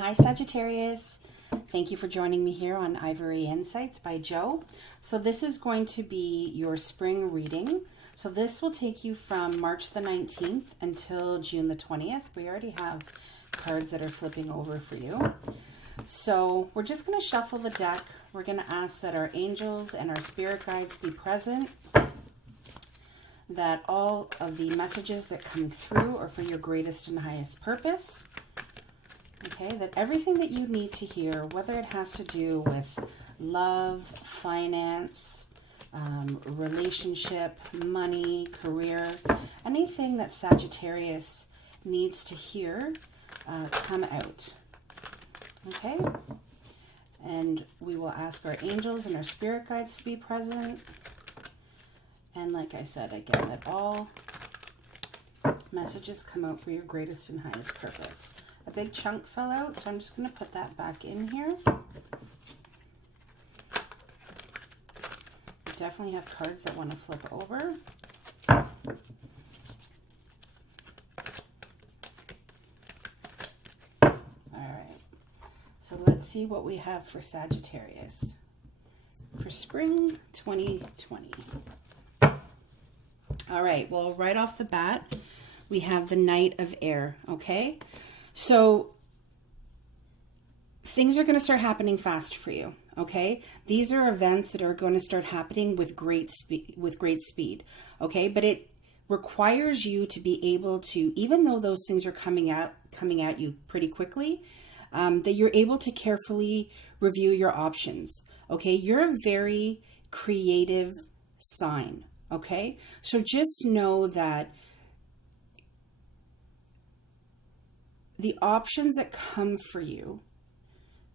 Hi Sagittarius. Thank you for joining me here on Ivory Insights by Joe. So this is going to be your spring reading. So this will take you from March the 19th until June the 20th. We already have cards that are flipping over for you. So we're just going to shuffle the deck. We're going to ask that our angels and our spirit guides be present, that all of the messages that come through are for your greatest and highest purpose. Okay, that everything that you need to hear, whether it has to do with love, finance, relationship, money, career, anything that Sagittarius needs to hear, come out. Okay, and we will ask our angels and our spirit guides to be present. And like I said, again, that all messages come out for your greatest and highest purpose. A big chunk fell out, so I'm just going to put that back in here. We definitely have cards that want to flip over. All right, so let's see what we have for Sagittarius for spring 2020. All right, well, right off the bat, we have the Knight of Air, okay? So things are going to start happening fast for you, okay? These are events that are going to start happening with great speed, okay? But it requires you to be able to, even though those things are coming at you pretty quickly, that you're able to carefully review your options, okay? You're a very creative sign, okay? So just know that the options that come for you,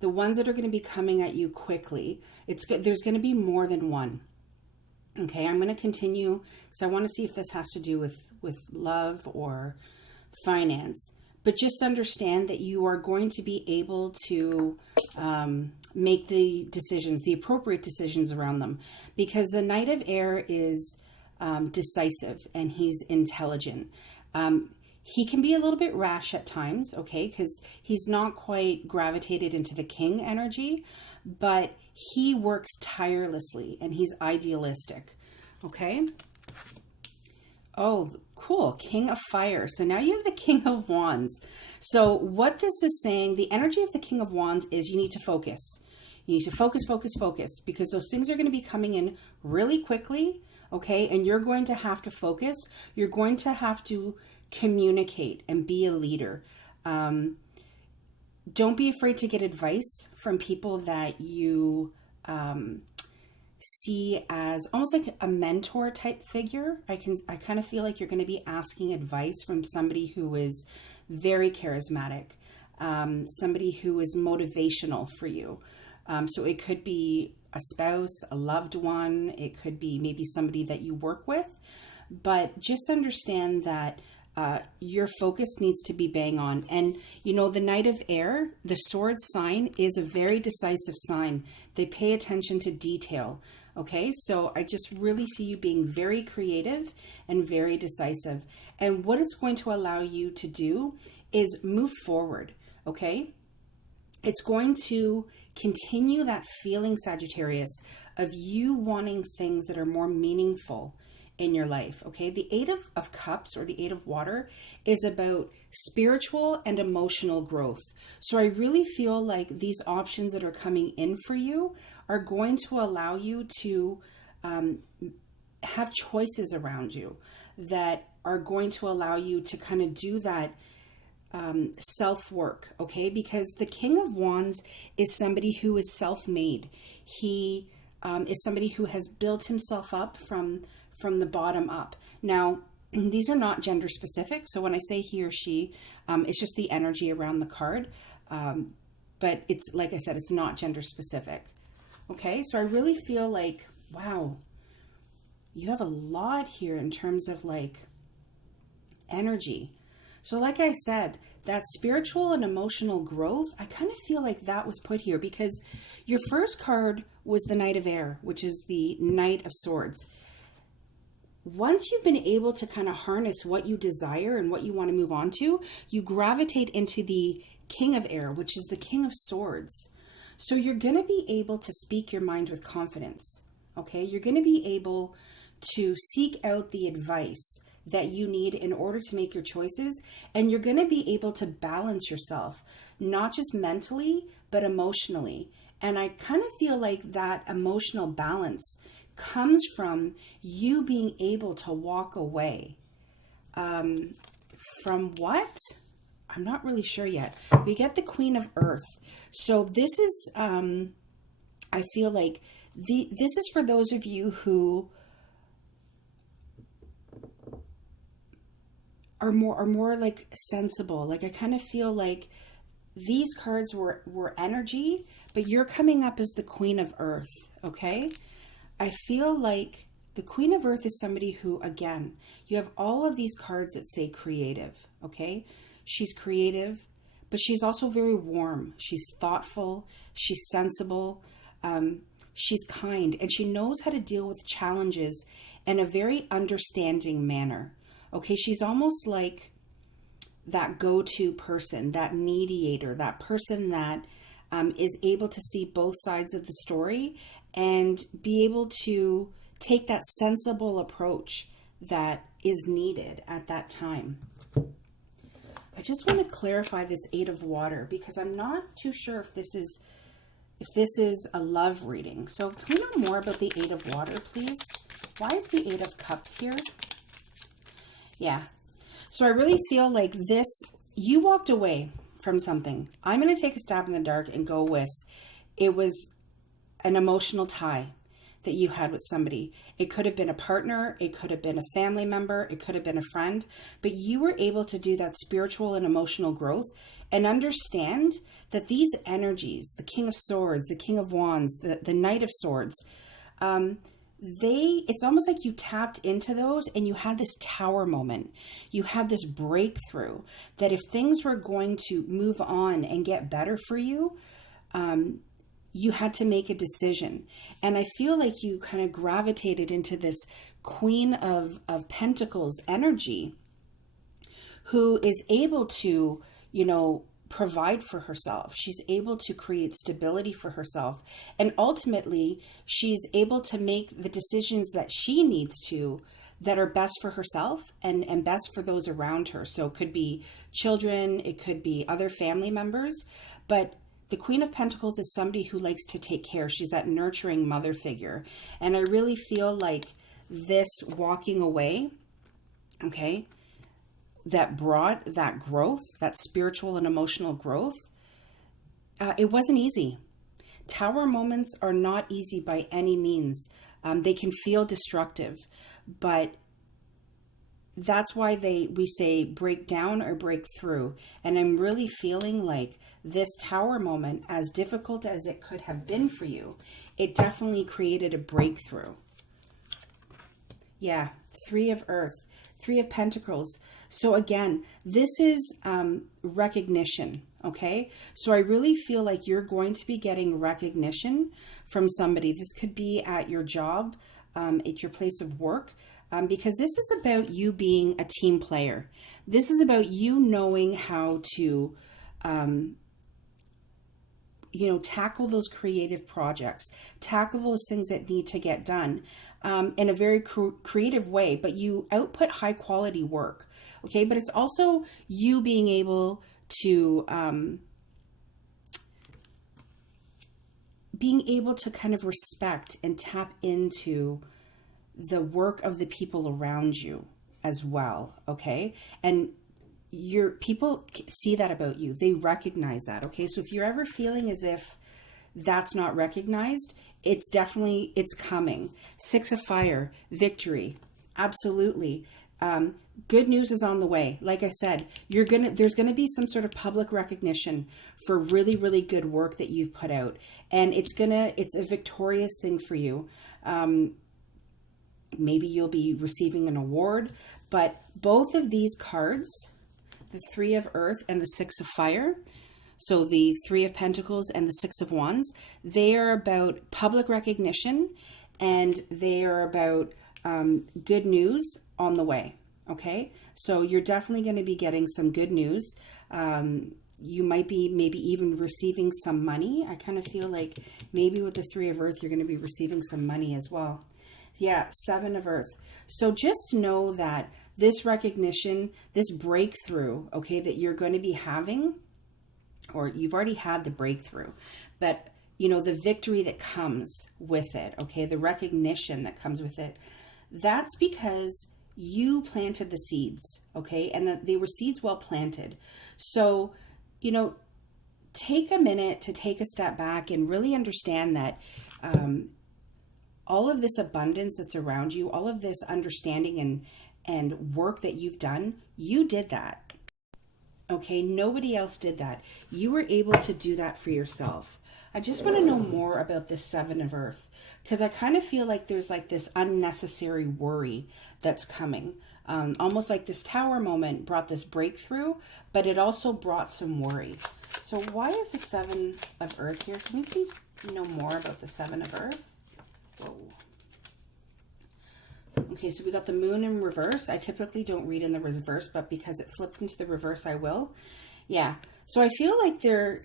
the ones that are going to be coming at you quickly, there's going to be more than one. Okay, I'm going to continue because I want to see if this has to do with love or finance. But just understand that you are going to be able to make the decisions, the appropriate decisions around them. Because the Knight of Air is decisive and he's intelligent. He can be a little bit rash at times, okay, because he's not quite gravitated into the king energy, but he works tirelessly and he's idealistic, okay? Oh, cool, King of Fire. So now you have the King of Wands. So what this is saying, the energy of the King of Wands is you need to focus. You need to focus, because those things are going to be coming in really quickly, okay? And you're going to have to focus. You're going to have to communicate and be a leader. Don't be afraid to get advice from people that you see as almost like a mentor type figure. I kind of feel like you're going to be asking advice from somebody who is very charismatic, somebody who is motivational for you. So it could be a spouse, a loved one, it could be maybe somebody that you work with, but just understand that your focus needs to be bang on. And you know, the Knight of Air, the sword sign, is a very decisive sign. They pay attention to detail. Okay, so I just really see you being very creative and very decisive. And what it's going to allow you to do is move forward. Okay, it's going to continue that feeling, Sagittarius, of you wanting things that are more meaningful in your life. Okay, the Eight of Cups, or the Eight of Water, is about spiritual and emotional growth. So I really feel like these options that are coming in for you are going to allow you to have choices around you that are going to allow you to kind of do that self-work, okay? Because the King of Wands is somebody who is self-made. He is somebody who has built himself up from the bottom up. Now, these are not gender specific. So when I say he or she, it's just the energy around the card. But it's, like I said, it's not gender specific. Okay, so I really feel like, wow, you have a lot here in terms of like energy. So like I said, that spiritual and emotional growth, I kind of feel like that was put here because your first card was the Knight of Air, which is the Knight of Swords. once you've been able to kind of harness what you desire and what you want to move on to, you gravitate into the King of Air, which is the King of Swords. So you're going to be able to speak your mind with confidence. Okay, you're going to be able to seek out the advice that you need in order to make your choices, and you're going to be able to balance yourself, not just mentally, but emotionally. And I kind of feel like that emotional balance comes from you being able to walk away from what? I'm not really sure yet. We get the Queen of Earth. So this is, I feel like this is for those of you who are more like sensible. Like I kind of feel like these cards were energy, but you're coming up as the Queen of Earth, okay? I feel like the Queen of Earth is somebody who, again, you have all of these cards that say creative, okay? She's creative, but she's also very warm. She's thoughtful. She's sensible. She's kind, and she knows how to deal with challenges in a very understanding manner. Okay, she's almost like that go-to person, that mediator, that person that is able to see both sides of the story and be able to take that sensible approach that is needed at that time. I just want to clarify this Eight of Water because I'm not too sure if this is a love reading. So can we know more about the Eight of Water, please? Why is the Eight of Cups here? Yeah. So I really feel like this, you walked away from something. I'm going to take a stab in the dark and go with, it was an emotional tie that you had with somebody. It could have been a partner, it could have been a family member, it could have been a friend, but you were able to do that spiritual and emotional growth and understand that these energies, the King of Swords, the King of Wands, the Knight of Swords, it's almost like you tapped into those and you had this tower moment. You had this breakthrough that if things were going to move on and get better for you, you had to make a decision. And I feel like you kind of gravitated into this Queen of Pentacles energy who is able to, provide for herself. She's able to create stability for herself. And ultimately, she's able to make the decisions that she needs to that are best for herself and best for those around her. So it could be children, it could be other family members, but the Queen of Pentacles is somebody who likes to take care. She's that nurturing mother figure. And I really feel like this walking away, okay, that brought that growth, that spiritual and emotional growth, it wasn't easy. Tower moments are not easy by any means. They can feel destructive, but that's why we say break down or break through. And I'm really feeling like this tower moment, as difficult as it could have been for you, it definitely created a breakthrough. Yeah, Three of Earth, Three of Pentacles. So again, this is recognition, okay? So I really feel like you're going to be getting recognition from somebody. This could be at your job, at your place of work, because this is about you being a team player. This is about you knowing how to, tackle those creative projects, tackle those things that need to get done in a very creative way, but you output high quality work. Okay. But it's also you being able to, kind of respect and tap into the work of the people around you as well. Okay. And your people see that about you. They recognize that. Okay. So if you're ever feeling as if that's not recognized, it's coming. Six of Fire, victory. Absolutely. Good news is on the way. Like I said, there's going to be some sort of public recognition for really, really good work that you've put out. And it's a victorious thing for you. Maybe you'll be receiving an award, but both of these cards, the Three of Earth and the Six of Fire, so the Three of Pentacles and the Six of Wands, they are about public recognition, and they are about good news on the way. Okay, so you're definitely going to be getting some good news. You might be maybe even receiving some money. I kind of feel like maybe with the 3 of Earth, you're going to be receiving some money as well. Yeah, 7 of Earth. So just know that this recognition, this breakthrough, okay, that you're going to be having, or you've already had the breakthrough, but you know, the victory that comes with it, okay, the recognition that comes with it, that's because you planted the seeds, okay, and that they were seeds well planted. So, you know, take a minute to take a step back and really understand that all of this abundance that's around you, all of this understanding and work that you've done, you did that. Okay, nobody else did that. You were able to do that for yourself. I just want to know more about this 7 of Earth, because I kind of feel like there's like this unnecessary worry that's coming. Almost like this Tower moment brought this breakthrough, but it also brought some worry. So why is the 7 of Earth here? Can we please know more about the 7 of Earth? Whoa. Okay, so we got the Moon in reverse. I typically don't read in the reverse, but because it flipped into the reverse, I will. Yeah, so I feel like they're...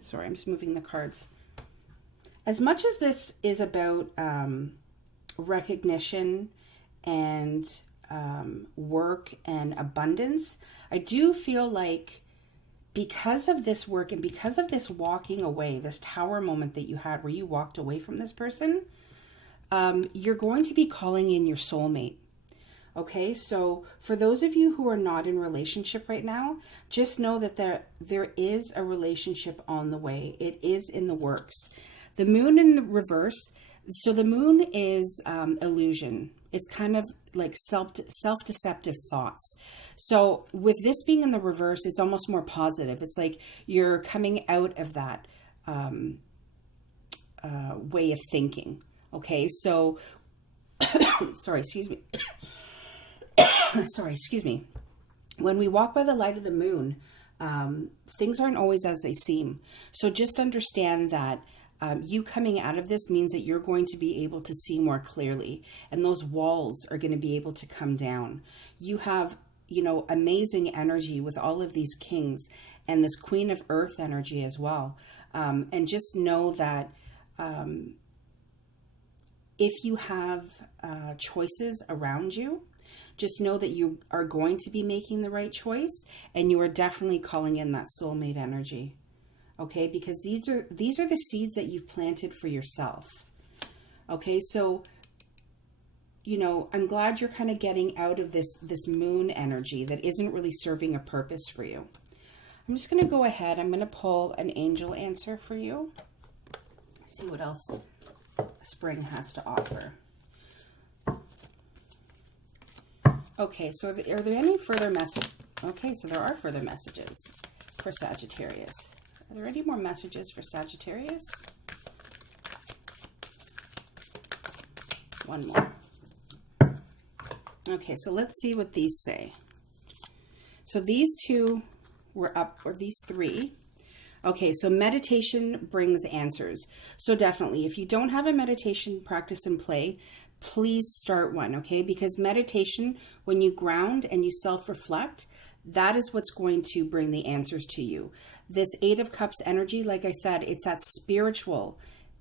Sorry, I'm just moving the cards. As much as this is about recognition and work and abundance, I do feel like because of this work and because of this walking away, this Tower moment that you had where you walked away from this person, you're going to be calling in your soulmate. Okay, so for those of you who are not in relationship right now, just know that there is a relationship on the way. It is in the works. The Moon in the reverse. So the Moon is illusion. It's kind of like self-deceptive thoughts. So with this being in the reverse, it's almost more positive. It's like you're coming out of that way of thinking. Okay, so sorry, excuse me. Sorry, excuse me. When we walk by the light of the moon, things aren't always as they seem. So just understand that you coming out of this means that you're going to be able to see more clearly, and those walls are going to be able to come down. You have, you know, amazing energy with all of these kings and this Queen of Earth energy as well. And just know that if you have choices around you, just know that you are going to be making the right choice, and you are definitely calling in that soulmate energy. Okay, because these are the seeds that you've planted for yourself. Okay, so you know, I'm glad you're kind of getting out of this moon energy that isn't really serving a purpose for you. I'm just going to go ahead. I'm going to pull an angel answer for you. See what else spring has to offer. Okay, so are there any further messages? Okay, so there are further messages for Sagittarius. Are there any more messages for Sagittarius? One more. Okay, so let's see what these say. So these two were up, or these three. Okay, so meditation brings answers. So definitely, if you don't have a meditation practice in play, please start one, okay? Because meditation, when you ground and you self-reflect, that is what's going to bring the answers to you. This 8 of Cups energy, like I said, it's that spiritual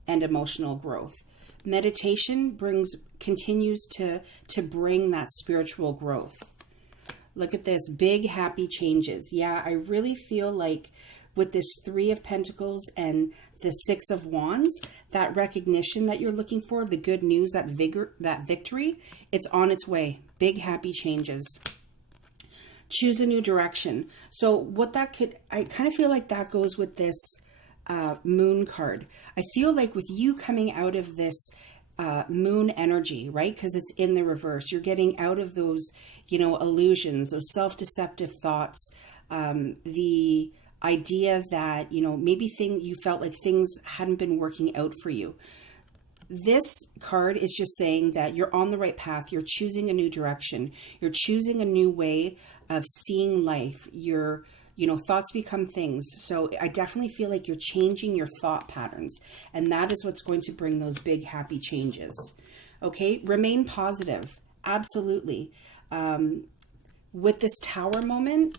and emotional growth. Meditation continues to bring that spiritual growth. Look at this, big happy changes. Yeah, I really feel like with this 3 of Pentacles and the 6 of Wands, that recognition that you're looking for, the good news, that vigor, that victory, it's on its way. Big happy changes. Choose a new direction. So what that could, I kind of feel like that goes with this moon card. I feel like with you coming out of this moon energy, right? Because it's in the reverse. You're getting out of those, you know, illusions, those self-deceptive thoughts, the idea that, you know, maybe you felt like things hadn't been working out for you. This card is just saying that you're on the right path. You're choosing a new direction. You're choosing a new way of seeing life. You're You know, thoughts become things. So I definitely feel like you're changing your thought patterns, and that is what's going to bring those big happy changes. Okay, remain positive. Absolutely. With this Tower moment,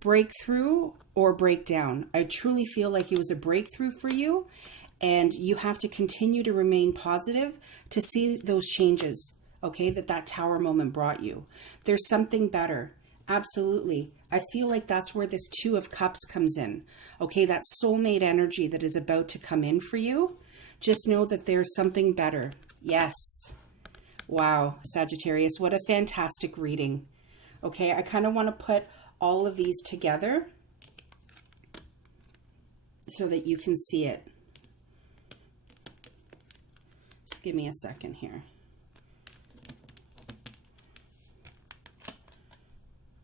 breakthrough or breakdown. I truly feel like it was a breakthrough for you, and you have to continue to remain positive to see those changes, okay, that Tower moment brought you. There's something better. Absolutely. I feel like that's where this Two of Cups comes in. Okay, that soulmate energy that is about to come in for you. Just know that there's something better. Yes. Wow, Sagittarius, what a fantastic reading. Okay, I kind of want to put all of these together so that you can see it. Just give me a second here.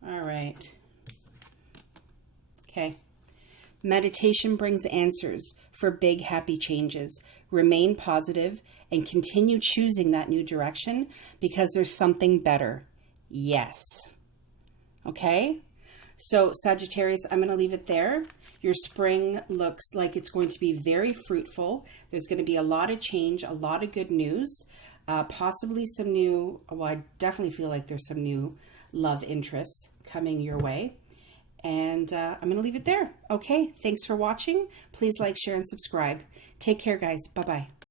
All right. Okay. Meditation brings answers for big happy changes. Remain positive and continue choosing that new direction because there's something better. Yes. Okay? So Sagittarius, I'm going to leave it there. Your spring looks like it's going to be very fruitful. There's going to be a lot of change, a lot of good news, possibly some new, well, I definitely feel like there's some new love interests coming your way. And I'm going to leave it there. Okay, thanks for watching. Please like, share, and subscribe. Take care, guys. Bye-bye.